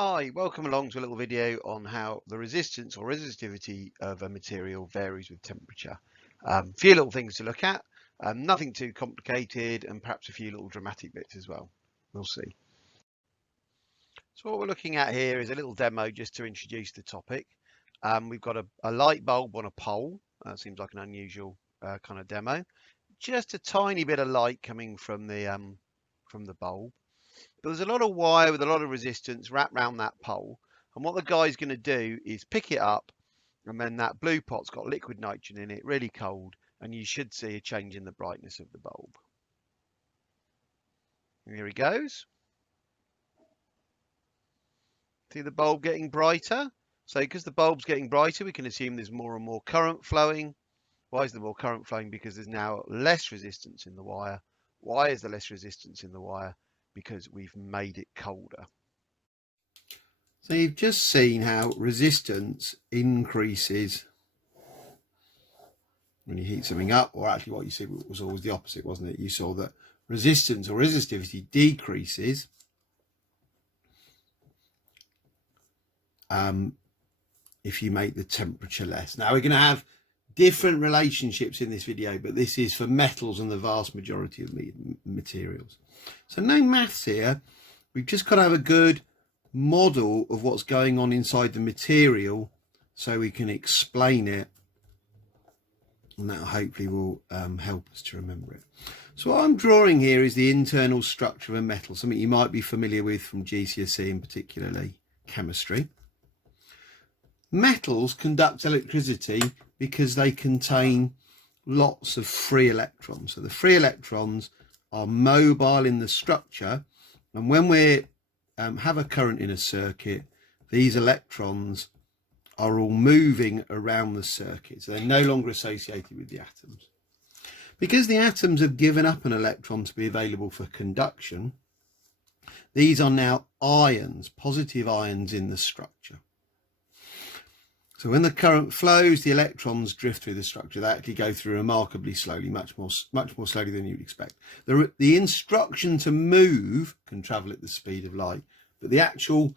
Hi, welcome along to a little video on how the resistance or resistivity of a material varies with temperature. Few little things to look at, nothing too complicated, and perhaps a few little dramatic bits as well. We'll see. So what we're looking at here is a little demo just to introduce the topic. We've got a light bulb on a pole. Seems like an unusual kind of demo. Just a tiny bit of light coming from the bulb. But there's a lot of wire with a lot of resistance wrapped around that pole. And what the guy's going to do is pick it up, and then that blue pot's got liquid nitrogen in it, really cold, and you should see a change in the brightness of the bulb. And here he goes. See the bulb getting brighter? So because the bulb's getting brighter, we can assume there's more and more current flowing. Why is there more current flowing? Because there's now less resistance in the wire. Why is there less resistance in the wire? Because we've made it colder. So you've just seen how resistance increases when you heat something up, or actually what you see was always the opposite, wasn't it? You saw that resistance or resistivity decreases if you make the temperature less. Now we're going to have different relationships in this video, but this is for metals and the vast majority of materials. So no maths here. We've just got to have a good model of what's going on inside the material so we can explain it, and that hopefully will help us to remember it. So what I'm drawing here is the internal structure of a metal, something you might be familiar with from GCSE and particularly chemistry. Metals conduct electricity because they contain lots of free electrons. So the free electrons are mobile in the structure, and when we have a current in a circuit, these electrons are all moving around the circuit, so they're no longer associated with the atoms. Because the atoms have given up an electron to be available for conduction, these are now ions, positive ions in the structure. So when the current flows, the electrons drift through the structure. They actually go through remarkably slowly, much more slowly than you'd expect. The instruction to move can travel at the speed of light, but the actual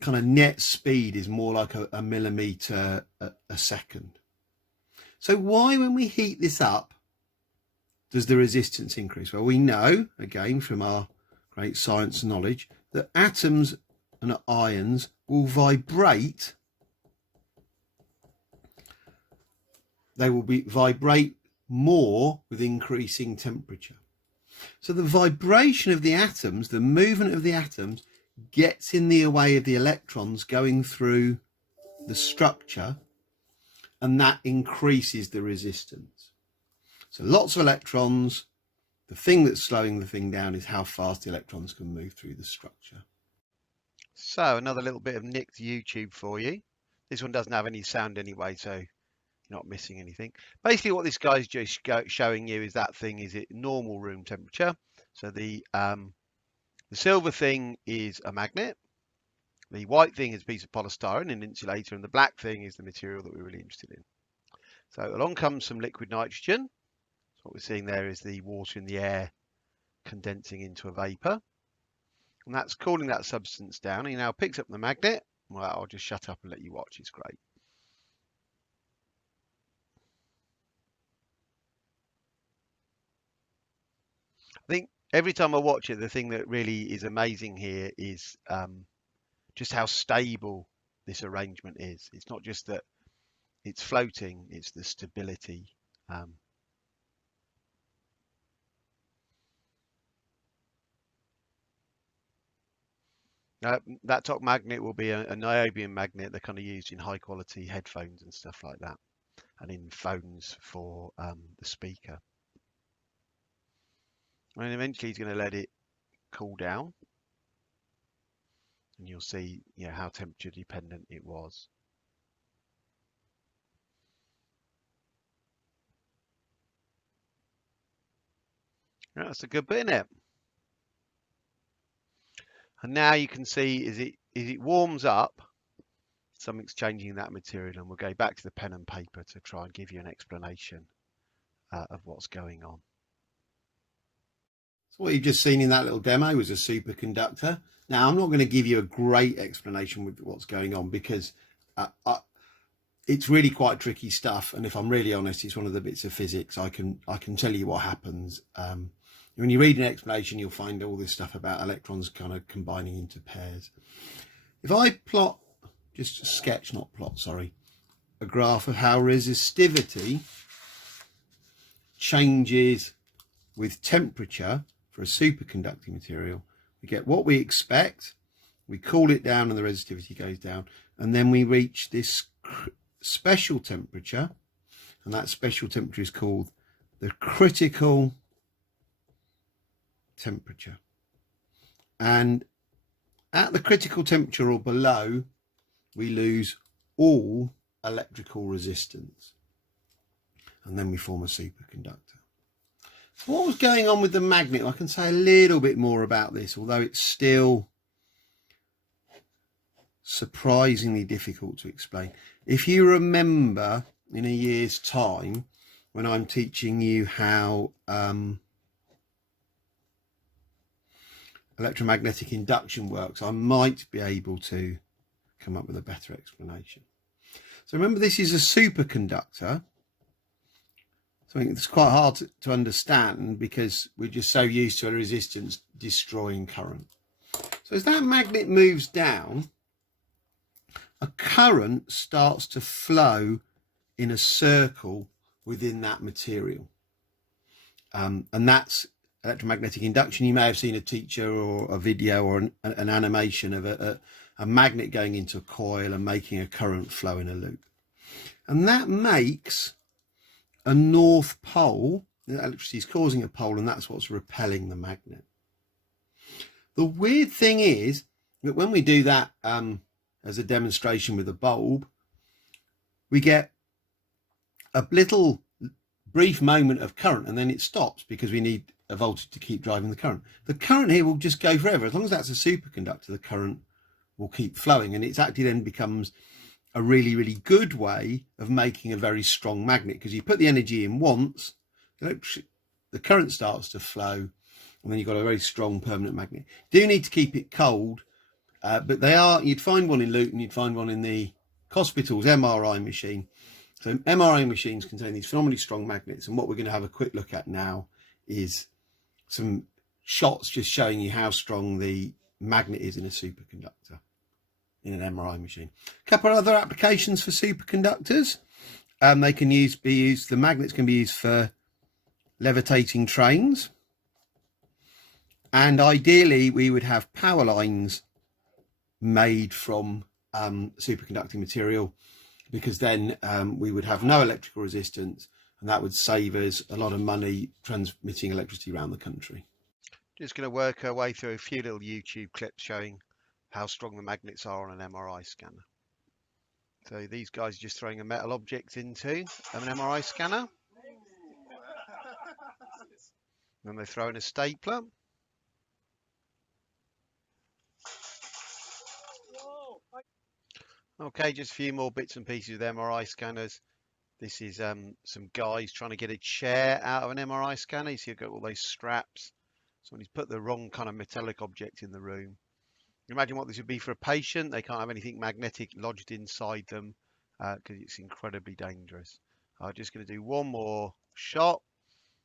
kind of net speed is more like a millimeter a second. So why, when we heat this up, does the resistance increase? Well, we know, again, from our great science knowledge, that atoms and ions will vibrate. They will vibrate more with increasing temperature. So the vibration of the atoms, the movement of the atoms, gets in the way of the electrons going through the structure, and that increases the resistance. So lots of electrons. The thing that's slowing the thing down is how fast the electrons can move through the structure. So another little bit of nicked YouTube for you. This one doesn't have any sound anyway, so you're not missing anything. Basically what this guy's just showing you is that thing is at normal room temperature. So the silver thing is a magnet, the white thing is a piece of polystyrene, an insulator, and the black thing is the material that we're really interested in. So along comes some liquid nitrogen. So what we're seeing there is the water in the air condensing into a vapor, and that's cooling that substance down. He now picks up the magnet. Well, I'll just shut up and let you watch. It's great. I think every time I watch it, the thing that really is amazing here is just how stable this arrangement is. It's not just that it's floating, it's the stability. That top magnet will be a niobium magnet. They're kind of used in high quality headphones and stuff like that, and in phones for the speaker. And eventually he's going to let it cool down, and you'll see, how temperature dependent it was. That's a good bit, isn't it? And now you can see as it warms up, something's changing in that material, and we'll go back to the pen and paper to try and give you an explanation of what's going on. So what you've just seen in that little demo was a superconductor. Now, I'm not going to give you a great explanation with what's going on because it's really quite tricky stuff. And if I'm really honest, it's one of the bits of physics. I can tell you what happens. When you read an explanation, you'll find all this stuff about electrons kind of combining into pairs. If I plot, just sketch, not plot, sorry, a graph of how resistivity changes with temperature for a superconducting material, we get what we expect, we cool it down and the resistivity goes down, and then we reach this special temperature, and that special temperature is called the critical temperature. And at the critical temperature or below, we lose all electrical resistance, and then we form a superconductor. So what was going on with the magnet? I can say a little bit more about this, although it's still surprisingly difficult to explain. If you remember in a year's time, when I'm teaching you how electromagnetic induction works, I might be able to come up with a better explanation. So remember, this is a superconductor, something that's quite hard to understand because we're just so used to a resistance destroying current. So as that magnet moves down, a current starts to flow in a circle within that material. And that's electromagnetic induction. You may have seen a teacher or a video or an animation of a magnet going into a coil and making a current flow in a loop. And that makes a north pole. The electricity is causing a pole, and that's what's repelling the magnet. The weird thing is that when we do that as a demonstration with a bulb, we get a little brief moment of current and then it stops because we need a voltage to keep driving the current. The current here will just go forever. As long as that's a superconductor, the current will keep flowing, and it actually then becomes a really, really good way of making a very strong magnet, because you put the energy in once, the current starts to flow, and then you've got a very strong permanent magnet. You do need to keep it cold, but you'd find one in Luton, you'd find one in the hospital's MRI machine. So MRI machines contain these phenomenally strong magnets, and what we're going to have a quick look at now is some shots just showing you how strong the magnet is in a superconductor in an MRI machine. A couple of other applications for superconductors. They can be used, the magnets can be used for levitating trains, and ideally we would have power lines made from superconducting material, because then we would have no electrical resistance, and that would save us a lot of money transmitting electricity around the country. Just going to work our way through a few little YouTube clips showing how strong the magnets are on an MRI scanner. So these guys are just throwing a metal object into an MRI scanner. Then they're throwing a stapler. Okay, just a few more bits and pieces of MRI scanners. This is some guys trying to get a chair out of an MRI scanner. You see you've got all those straps. Somebody's put the wrong kind of metallic object in the room. Imagine what this would be for a patient. They can't have anything magnetic lodged inside them because it's incredibly dangerous. I'm just going to do one more shot.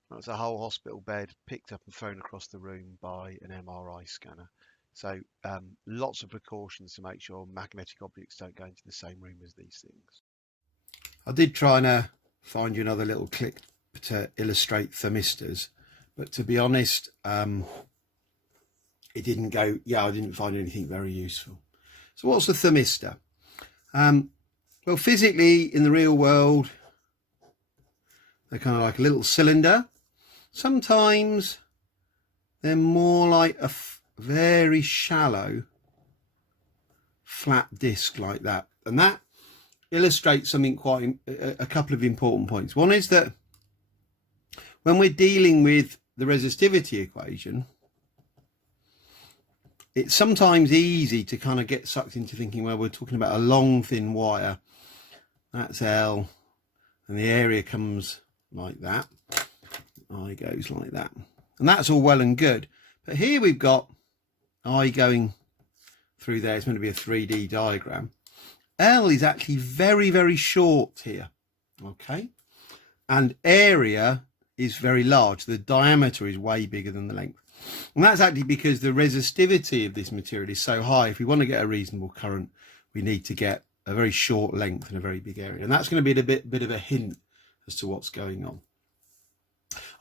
That's a whole hospital bed picked up and thrown across the room by an MRI scanner. So lots of precautions to make sure magnetic objects don't go into the same room as these things. I did try and find you another little clip to illustrate thermistors, but to be honest, it didn't go. I didn't find anything very useful. So what's a thermistor? Well, physically in the real world, they're kind of like a little cylinder. Sometimes they're more like a very shallow flat disc like that, and that illustrates something quite a couple of important points. One is that when we're dealing with the resistivity equation, it's sometimes easy to kind of get sucked into thinking, well, we're talking about a long thin wire, that's L, and the area comes like that, I goes like that, And that's all well and good. But here we've got I going through there. It's meant to be a 3D diagram. L is actually very, very short here. Okay. And area is very large. The diameter is way bigger than the length. And that's actually because the resistivity of this material is so high. If we want to get a reasonable current, we need to get a very short length and a very big area. And that's going to be a bit of a hint as to what's going on.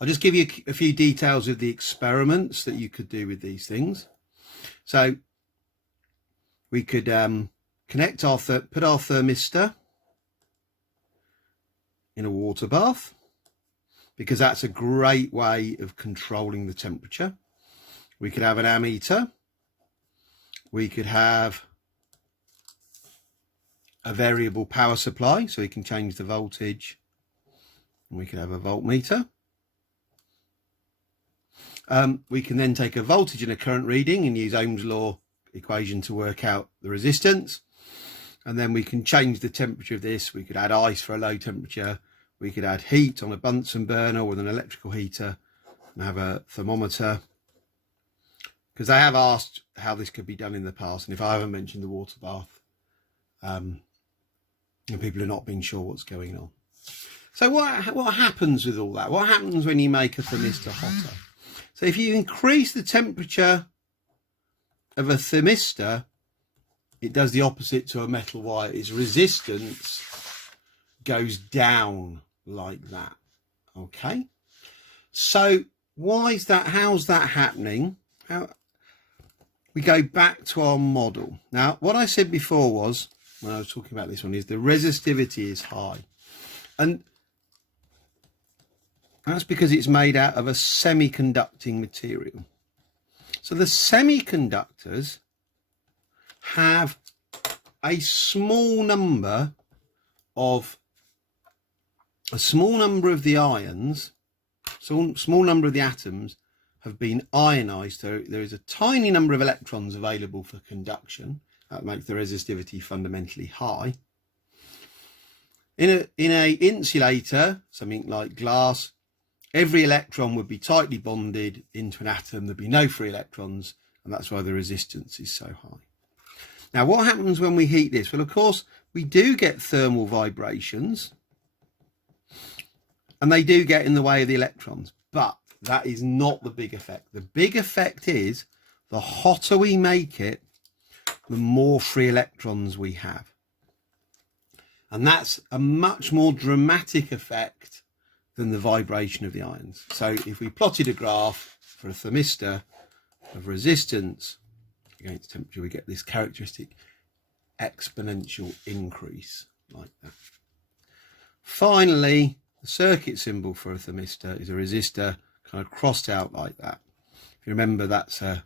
I'll just give you a few details of the experiments that you could do with these things. So we could connect our put our thermistor in a water bath, because that's a great way of controlling the temperature. We could have an ammeter. We could have a variable power supply, so we can change the voltage. And we could have a voltmeter. We can then take a voltage and a current reading and use Ohm's law equation to work out the resistance. And then we can change the temperature of this. We could add ice for a low temperature. We could add heat on a Bunsen burner with an electrical heater and have a thermometer. Because they have asked how this could be done in the past. And if I haven't mentioned the water bath, and people are not being sure what's going on. So what happens with all that? What happens when you make a thermistor hotter? So if you increase the temperature of a thermistor, it does the opposite to a metal wire. Its resistance goes down like that. Okay. So why is that? How's that happening? We go back to our model. Now, what I said before was, when I was talking about this one, is the resistivity is high. And that's because it's made out of a semiconducting material. So the semiconductors have a small number of the ions, so small number of the atoms have been ionized. So there is a tiny number of electrons available for conduction. That makes the resistivity fundamentally high. In a insulator, something like glass, every electron would be tightly bonded into an atom. There'd be no free electrons, and that's why the resistance is so high. Now, what happens when we heat this? Well, of course, we do get thermal vibrations, and they do get in the way of the electrons, but that is not the big effect. The big effect is the hotter we make it, the more free electrons we have. And that's a much more dramatic effect than the vibration of the ions. So if we plotted a graph for a thermistor of resistance against temperature, we get this characteristic exponential increase like that. Finally, the circuit symbol for a thermistor is a resistor kind of crossed out like that. If you remember, that's a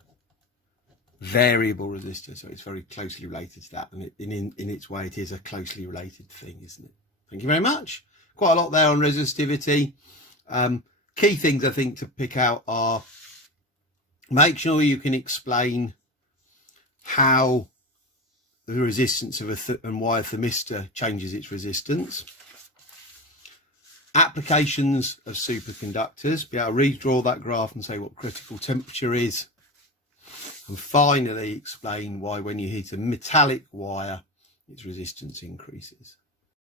variable resistor, so it's very closely related to that, and in its way it is a closely related thing, isn't it? Thank you very much. Quite a lot there on resistivity. Key things I think to pick out are, make sure you can explain how the resistance of and why a thermistor changes its resistance. Applications of superconductors, be able to redraw that graph and say what critical temperature is. And finally, explain why when you heat a metallic wire, its resistance increases.